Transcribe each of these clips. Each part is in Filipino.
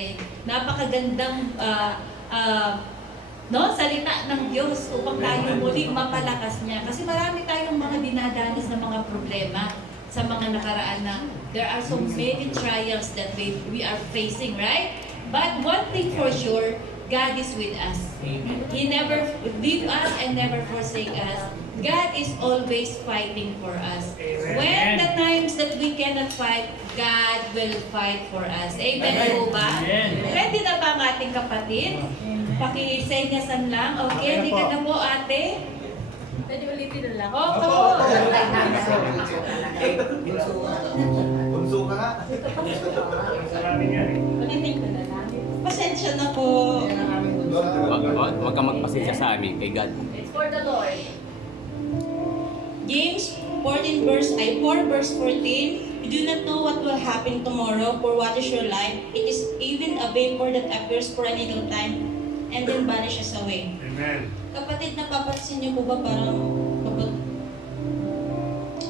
atin. Napakagandang salita ng Diyos upang tayo muling mapalakas niya. Kasi marami tayong mga dinadanas na mga problema sa mga nakaraan na there are so many trials that we are facing, right? But one thing for sure, God is with us. He never leave us and never forsake us. God is always fighting for us. When the times that we cannot fight, God will fight for us. Amen po ba? Ready na ba ang ating kapatid? Pakisenyasan lang. Okay, hindi ka na po ate. Pwede ulitin na lang. Opo. Bunso ka nga. Ulitin ko na lang. Pasensya na po. Huwag kang magpasensya sa amin, kay God. It's for the Lord. James 4 verse 14. You do not know what will happen tomorrow, for what is your life? It is even a vapor that appears for a little time and then vanishes away. Amen. Kapatid, napapansin niyo po ba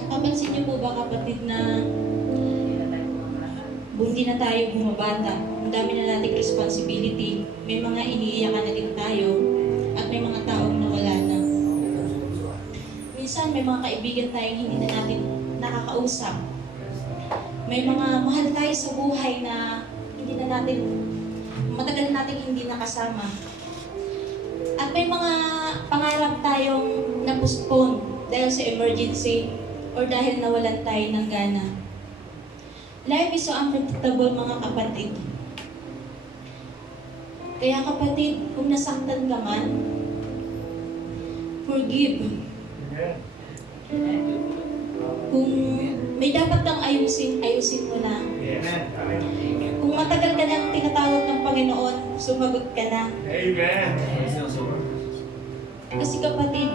napapansin niyo po ba kapatid na hindi na tayo bumabata, ang dami na nating responsibility, may mga iniiyakan na din tayo, at may mga taong nawala na. Minsan may mga kaibigan tayong hindi na natin nakakausap. May mga mahal tayo sa buhay na hindi na natin, matagal natin hindi nakasama. At may mga pangarap tayong na-postpone dahil sa emergency or dahil nawalan tayo ng gana. Life is so unpredictable, mga kapatid. Kaya kapatid, kung nasaktan ka man, forgive. Kung may dapat kang ayusin mo na. Kung matagal ka nang tinatawag ng Panginoon, sumagot ka na. Amen. Kasi kapatid,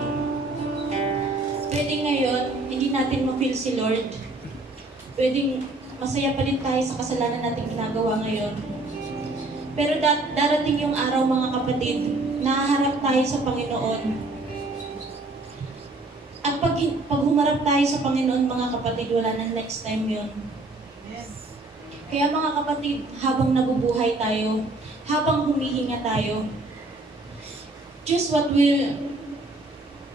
pwedeng ngayon, hindi natin ma-feel si Lord. Pwedeng masaya pa rin tayo sa kasalanan natin ginagawa ngayon. Pero darating yung araw, mga kapatid, nahaharap tayo sa Panginoon. At pag humarap tayo sa Panginoon, mga kapatid, wala na next time yun. Yes. Kaya mga kapatid, habang nabubuhay tayo, habang humihinga tayo, just what will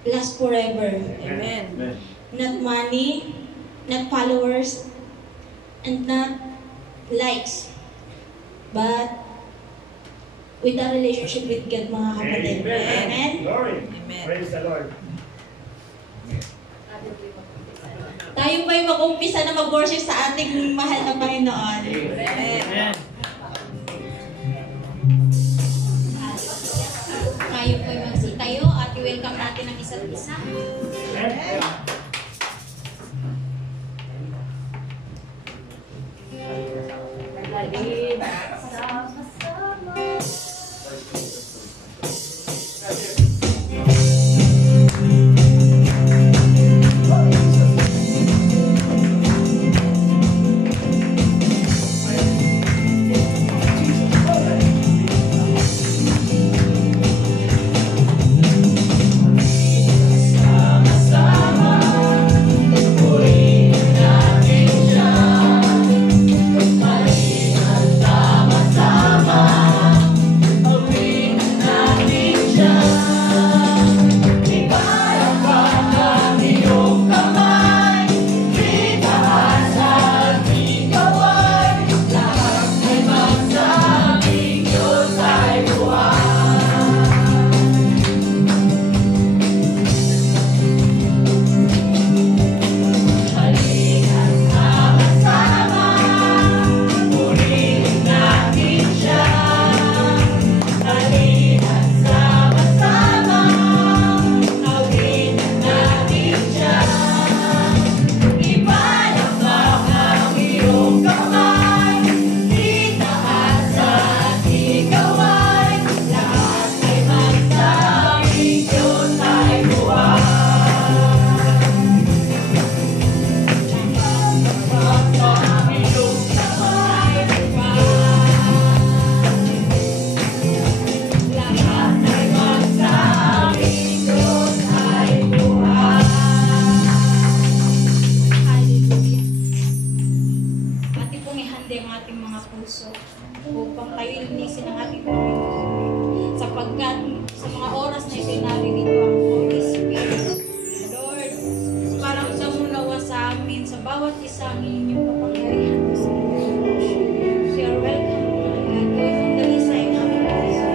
last forever. Amen. Amen. Not money, not followers, and not likes, but with a relationship with God, mga kapatid. Amen. Amen. Glory. Amen. Praise the Lord. Tayo ba'y mag-umpisa na mag-worship sa ating mahal na Panginoon? Amen. Tayo po'y magsitayo at i-welcome natin ang isa't isa. Amen. Sama-sama upang kayo linisin ng ating Panginoon. Sapagkat sa mga oras na ito naririto ang Holy Spirit. Lord, parang samunawa sa amin, sa bawat isa ang inyong kapangyarihan. We are welcome, Lord God. Gawin mong dalisay ang aming Panginoon.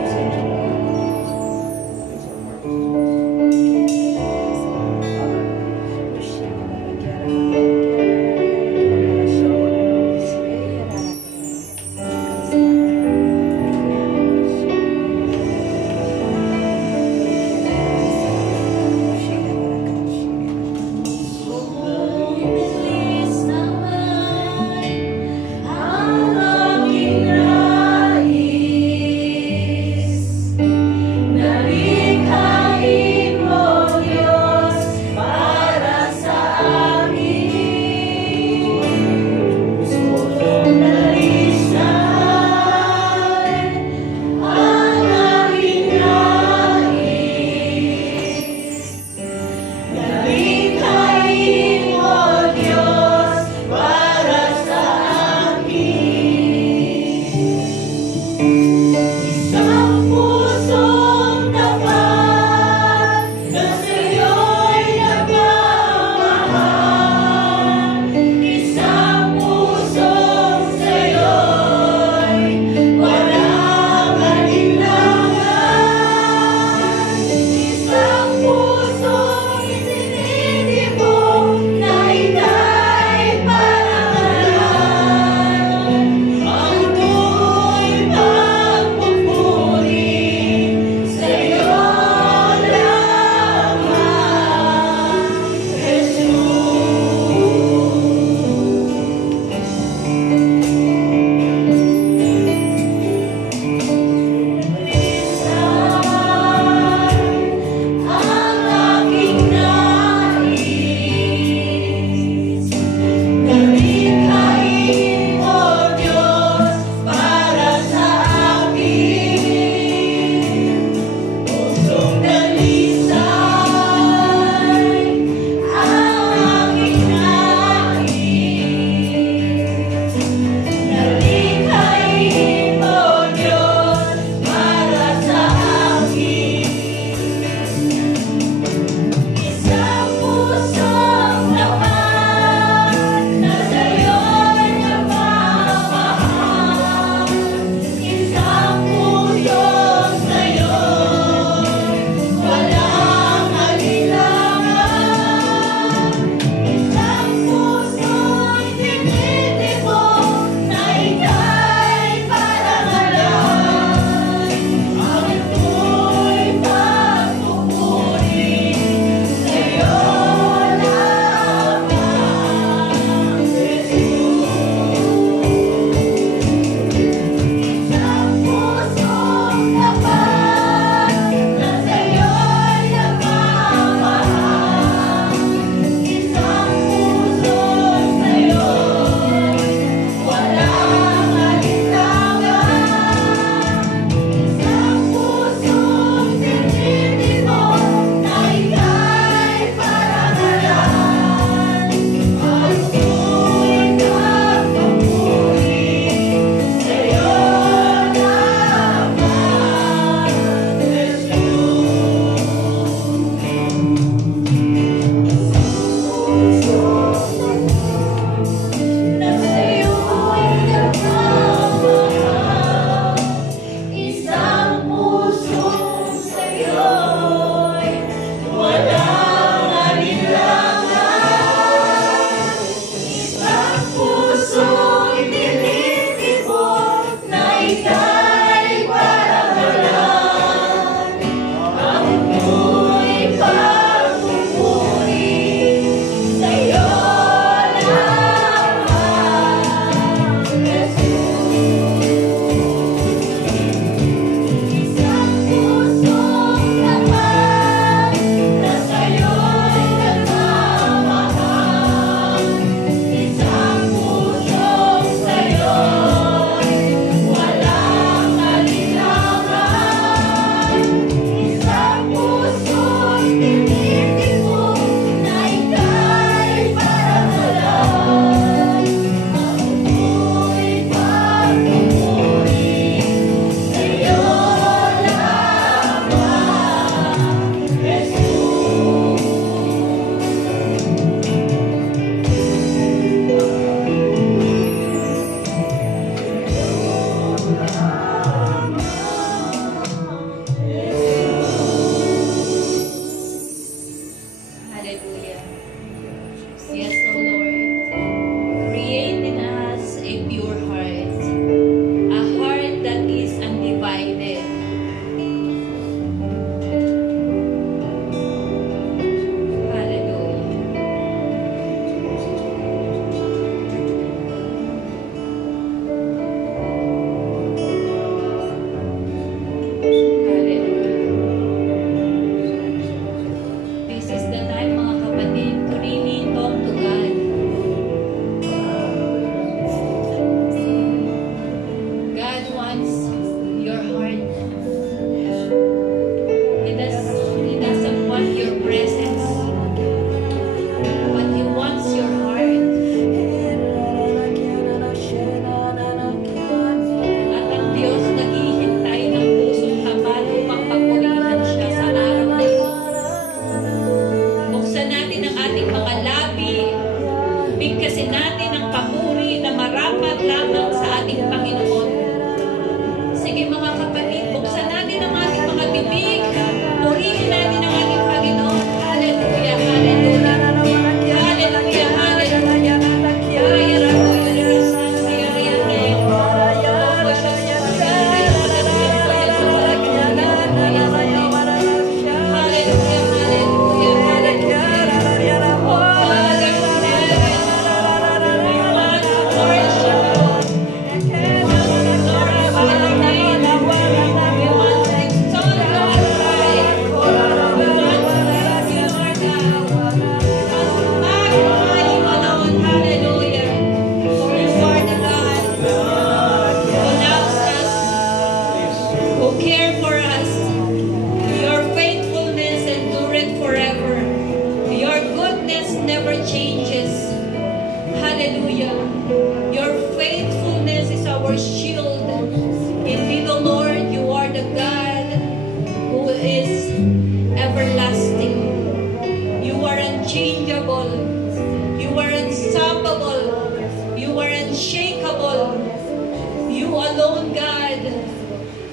alone, God.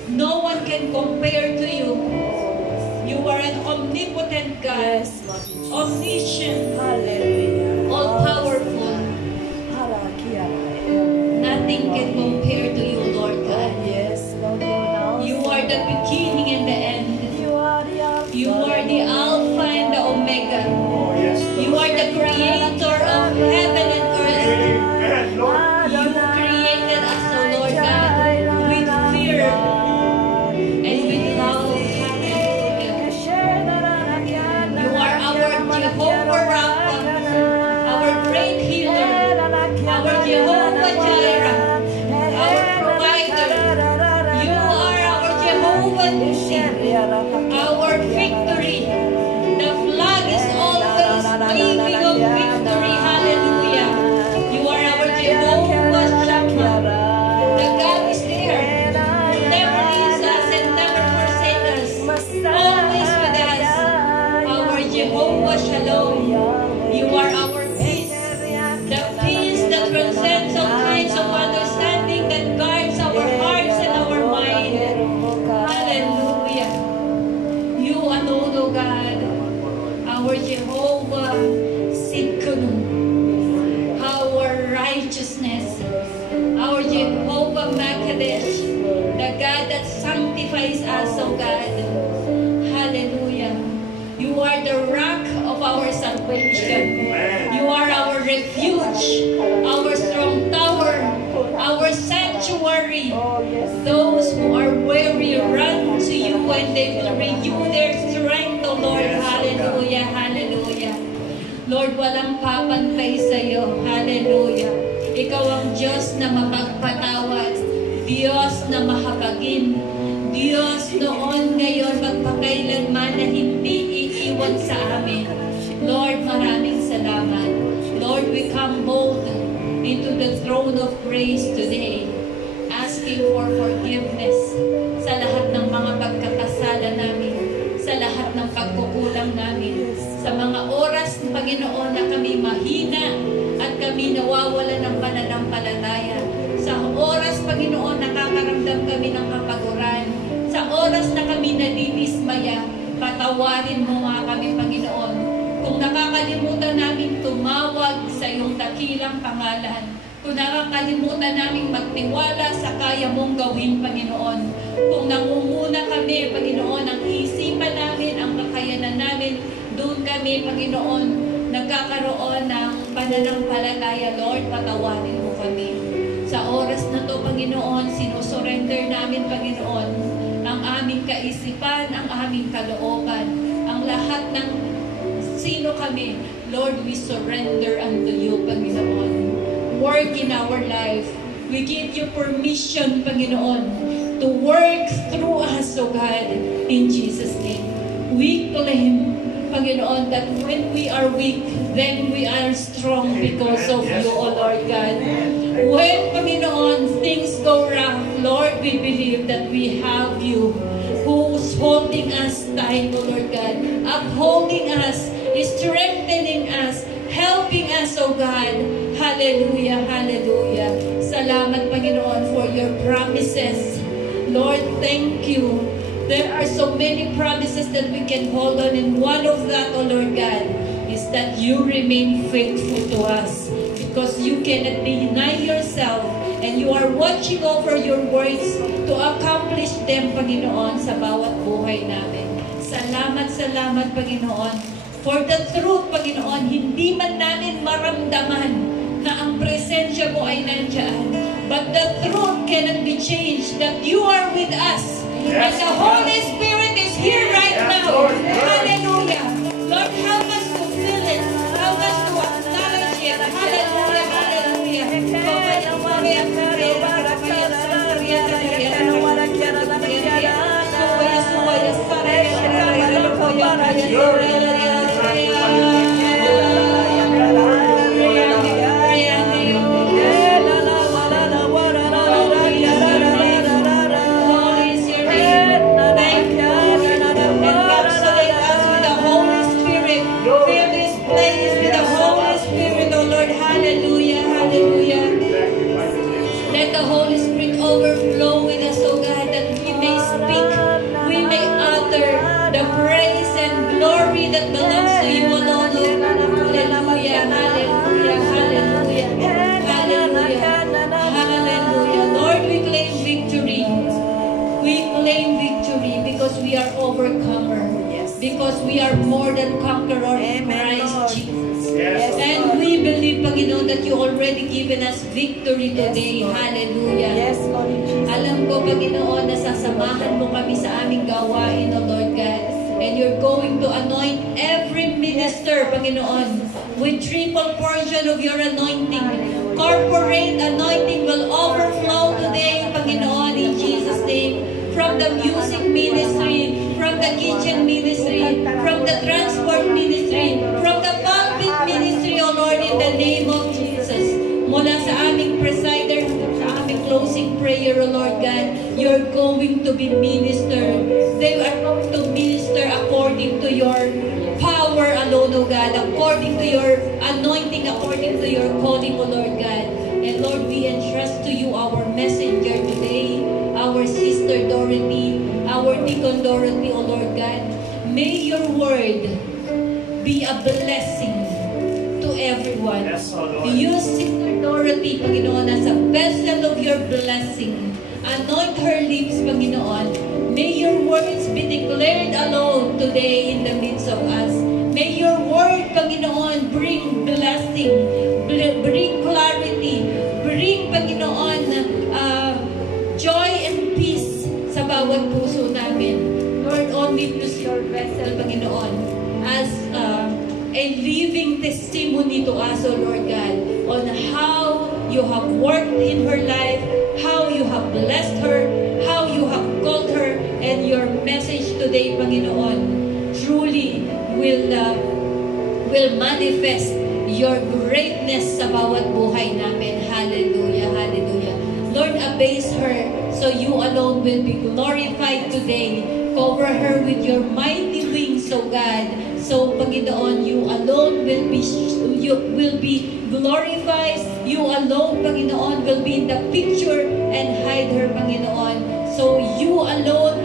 No one can compare to you. You are an omnipotent God, Yes, Lord. omniscient, Hallelujah. all-powerful. Harakia. Nothing can compare to you, Lord God. Yes, Lord. You are the beginning and the end. You are the Alpha. You are the Alpha and the Omega. Oh, yes. You are the creator of heaven and earth. Amen, Lord. You created us, O Lord God, with fear and with love. Hallelujah. You are our Jehovah Rapha, our great healer, our Jehovah Jireh, our provider. You are our Jehovah Nissi, our victory. The flag is always waving of victory. Hallelujah. You are our Jehovah Shammah. The God is there. Never leaves us and never forsakes us. Always with us. Our Jehovah Shalom. You are our peace. The peace that transcends all kinds of understanding, that guards our hearts and our mind. Hallelujah. You alone, O God, our Jehovah Sidkenu, our righteousness, our Jehovah Makadesh, the God that sanctifies us, O God. Hallelujah. You are the rock of our salvation. You are our refuge, our strong tower, our sanctuary. Those who are weary run to you and they will renew their strength, O Lord. Hallelujah, hallelujah. Lord, walang papantay sa iyo. Hallelujah. Ikaw ang Diyos na mapagpatawad, Diyos na mahabagin, Diyos noon, ngayon, magpakailanman na hindi iiwan sa amin. Lord, maraming salamat. Lord, we come bold into the throne of grace today, asking for forgiveness sa lahat ng mga pagkakasala namin, sa lahat ng pagkukulang namin, sa mga oras, Panginoon, na kami mahina at kami nawawala ng pananampalataya. Sa oras, Panginoon, nakakaramdam kami ng kapaguran. Sa oras na kami nadidismaya, patawarin mo nga kami, Panginoon. Kung nakakalimutan namin tumawag sa iyong dakilang pangalan, kung nakakalimutan namin magtiwala sa kaya mong gawin, Panginoon, kung nangunguna kami, Panginoon, ang isipan namin, ang kakayanan namin, doon kami, Panginoon, nagkakaroon ng pananampalataya. Lord, patawarin mo kami. Sa oras na to, Panginoon, sinusurrender namin, Panginoon, ang aming kaisipan, ang aming kalooban, ang lahat ng sino kami. Lord, we surrender unto you, Panginoon. Work in our life. We give you permission, Panginoon, to work through us, O God, in Jesus' name. We claim, Panginoon, that when we are weak, then we are strong because of you, O Lord God. When, Panginoon, things go wrong, Lord, we believe that we have you who's holding us tight, O Lord God, upholding us, strengthening us, helping us, O God. Hallelujah, hallelujah. Salamat, Panginoon, for your promises. Lord, thank you. There are so many promises that we can hold on, and one of that, O Lord God, is that you remain faithful to us because you cannot deny yourself and you are watching over your words to accomplish them, Panginoon, sa bawat buhay namin. Salamat, salamat, Panginoon. For the truth, Panginoon, hindi man namin maramdaman na ang presensya mo ay nandyan. But the truth cannot be changed, that you are with us. And the Holy Spirit is here right now. Hallelujah. Lord, help us to feel it. Help us to acknowledge it. Hallelujah, hallelujah. Thank you. proclaim victory because we are overcomer. Yes. Because we are more than conqueror in Amen, Christ Lord. Jesus. Yes. And we believe, Panginoon, that you already given us victory today. Yes, Lord. Hallelujah. Yes, Lord in Jesus. Alam ko, Panginoon, na sasamahan mo kami sa aming gawain, O Lord God. And you're going to anoint every minister, Panginoon, with triple portion of your anointing. Corporate anointing will overflow today, Panginoon, in Jesus' name. From the music ministry, from the kitchen ministry, from the transport ministry, from the pulpit ministry, O Lord, in the name of Jesus. Mula sa aming presider, sa aming closing prayer, O Lord God, you're going to be minister. They are going to minister according to your power alone, O God, according to your anointing, according to your calling, O Lord God. And Lord, we entrust to you our messenger today, our sister Dorothy, our deacon Dorothy, O Lord God. May your word be a blessing to everyone. Yes, O Lord. Use Sister Dorothy, Panginoon, as a vessel of your blessing. Anoint her lips, Panginoon. May your words be declared alone today in the midst of us. May your word, Panginoon, bring blessing, bring clarity, bring, Panginoon, joy and peace sa bawat puso namin. Lord, only use your vessel, Panginoon, as a living testimony to us, O Lord God, on how you have worked in her life, how you have blessed her, how you have called her, and your message today, Panginoon, truly will manifest your greatness sa bawat buhay namin. Hallelujah, hallelujah. Lord, abase her so you alone will be glorified today. Cover her with your mighty wings, O God. So, Panginoon, you alone will be glorified. You alone, Panginoon, will be in the picture and hide her, Panginoon. So, you alone,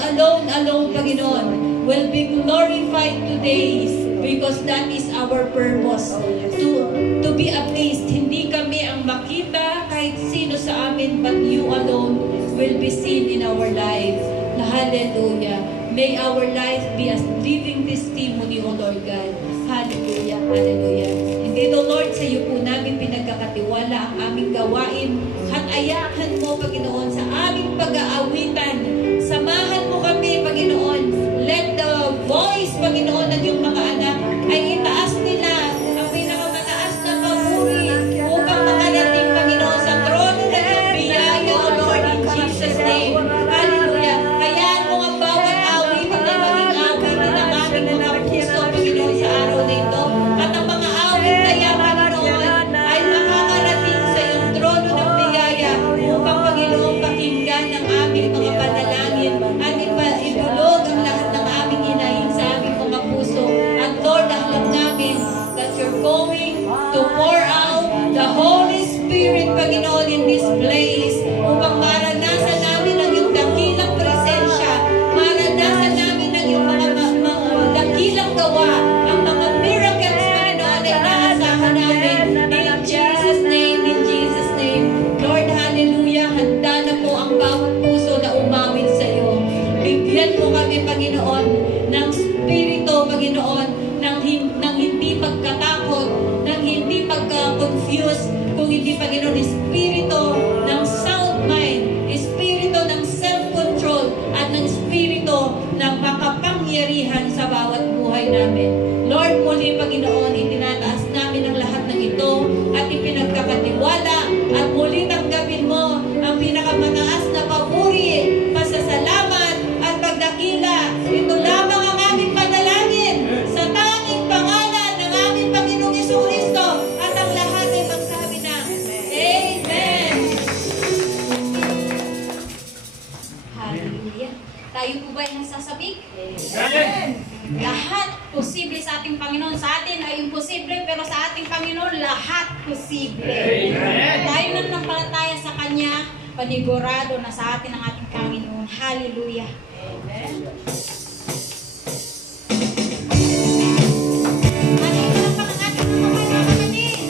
Panginoon, will be glorified today because that is our purpose. To be amazed. Hindi kami ang makita kahit sino sa amin, but you alone will be seen in our life. Hallelujah. May our life be a living testimony, O Lord God. Hallelujah, hallelujah. Hindi, O Lord, sa iyo po namin pinagkakatiwala ang aming gawain. Hatayakan mo, Panginoon, sa aming pag-aawitan. Samahan mo kami, Panginoon. Let the voice, Panginoon, ng iyong mga anak ay itaas nila ang pinakamataas na papuri upang makarating, Panginoon, sa trono ng iyong biyaya, O Lord, in Jesus' name. Hallelujah. Hayaan mo ang bawat awitin na maging awitin ng aming mga puso, Panginoon, sa araw na ito. At ang mga awit na yan, Panginoon, ay makakarating sa iyong trono ng biyaya upang, Panginoon, pakinggan ang aming mga panalangin at ipulog ang lahat ng aming hinahin sa aming mga puso. At Lord, alam namin that you're going to pour out the Holy Spirit, Panginoon, in this place upang maranasan namin ang iyong dakilang presensya, maranasan namin ang iyong mga dakilang gawa, ang mga miracles, Panginoon, ay naasahan namin. In Jesus' name, in Jesus' name. Lord, hallelujah, handa na po ang bawat puso na umawit sa iyo. Bigyan mo kami, Panginoon, ng Spirito, Panginoon, ng hindi pagkatakot, ng hindi pagka-confuse, kung hindi, Panginoon, Espiritu ng sound mind, Espiritu ng self-control, at ng Espiritu ng makapangyarihan sa bawat buhay namin. Lord, muli, Panginoon, itinataas namin ang lahat ng ito at ipinagkakatiwala at muli tanggapin mo ang pinakamataas na papuri, pasasalamat at pagdakila. Ito lamang ang aming panalangin sa tanging pangalan ng aming Panginoong Jesucristo at ang lahat ay magsabi na Amen. Hallelujah. Tayo po ba ay nagsasabik? Amen. Lahat posible sa ating Panginoon. Sa atin ay imposible, pero sa ating Panginoon, lahat posible. Amen. Tayo nanampalataya sa Kanya, panigurado na sa atin ang ating Panginoon. Hallelujah. Amen. Hallelujah pa ang ating mga kapatid.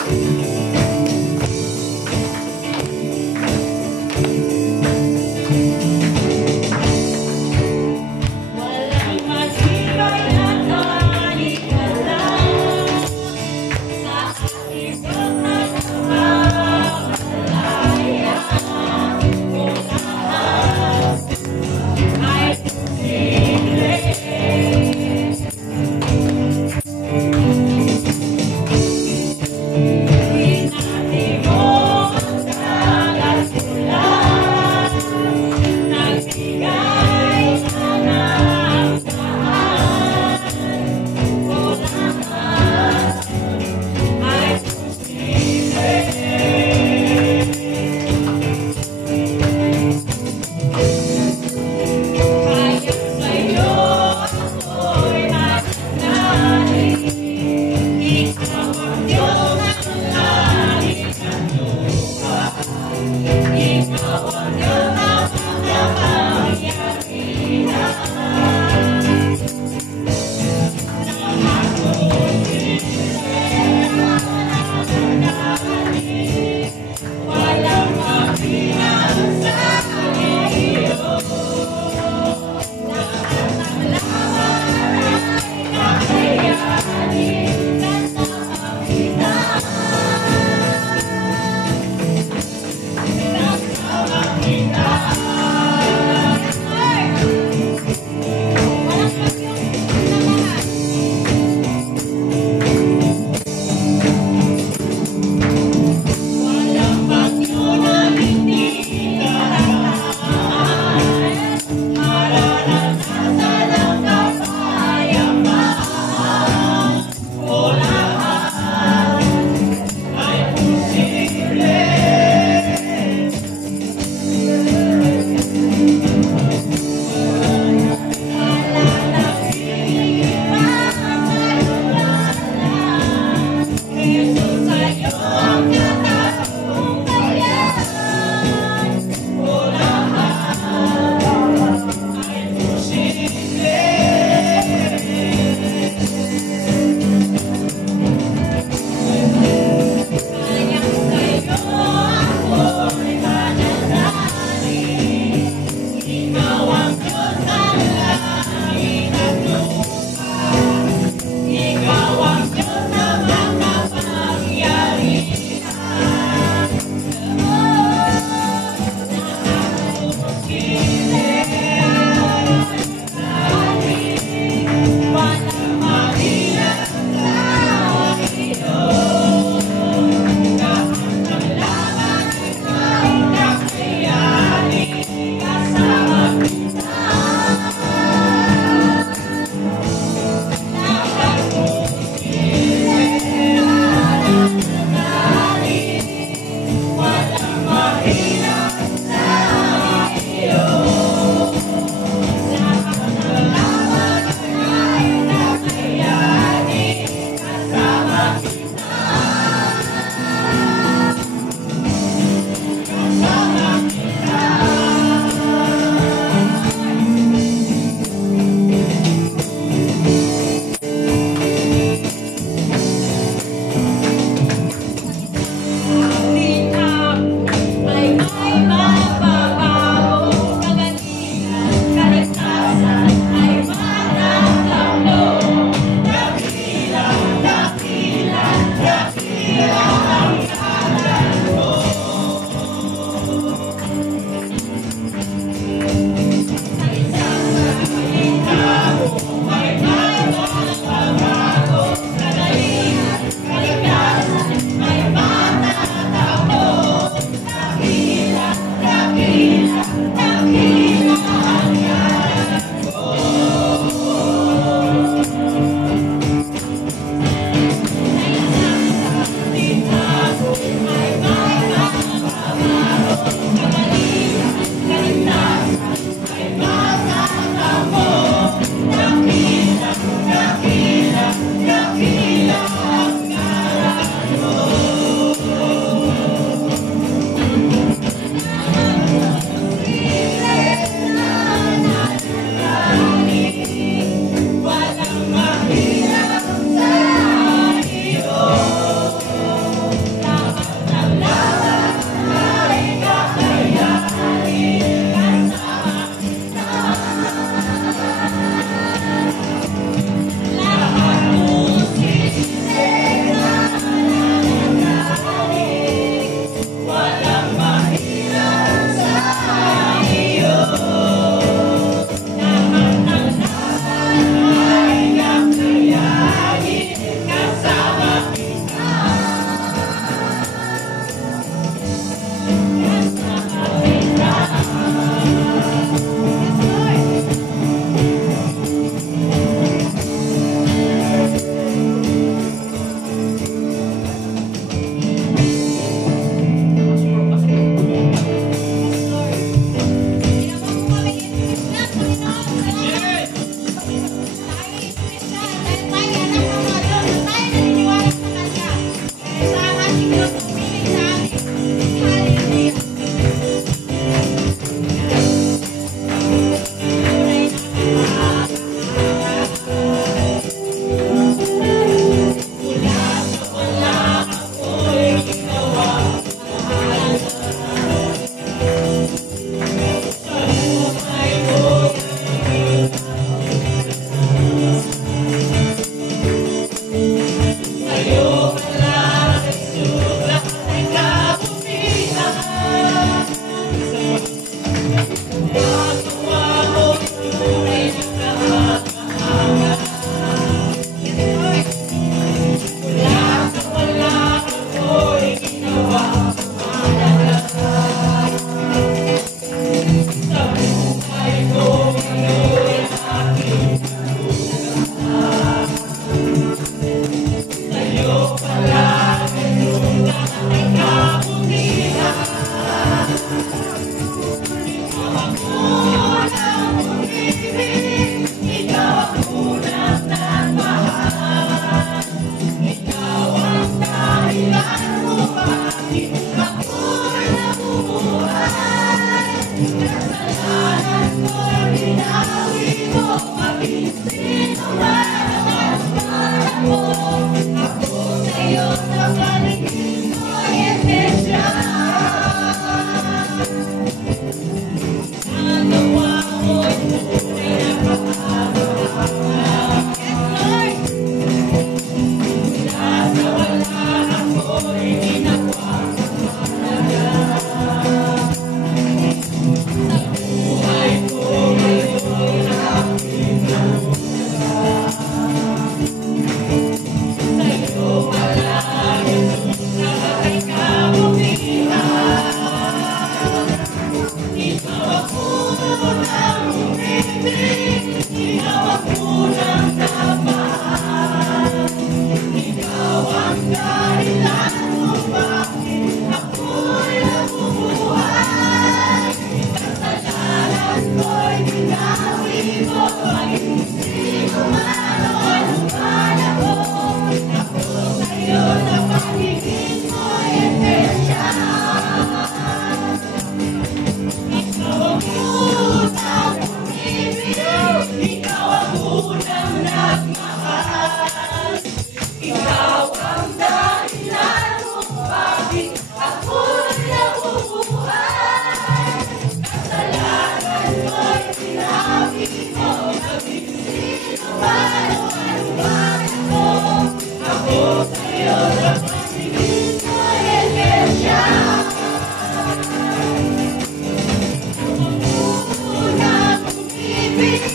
Be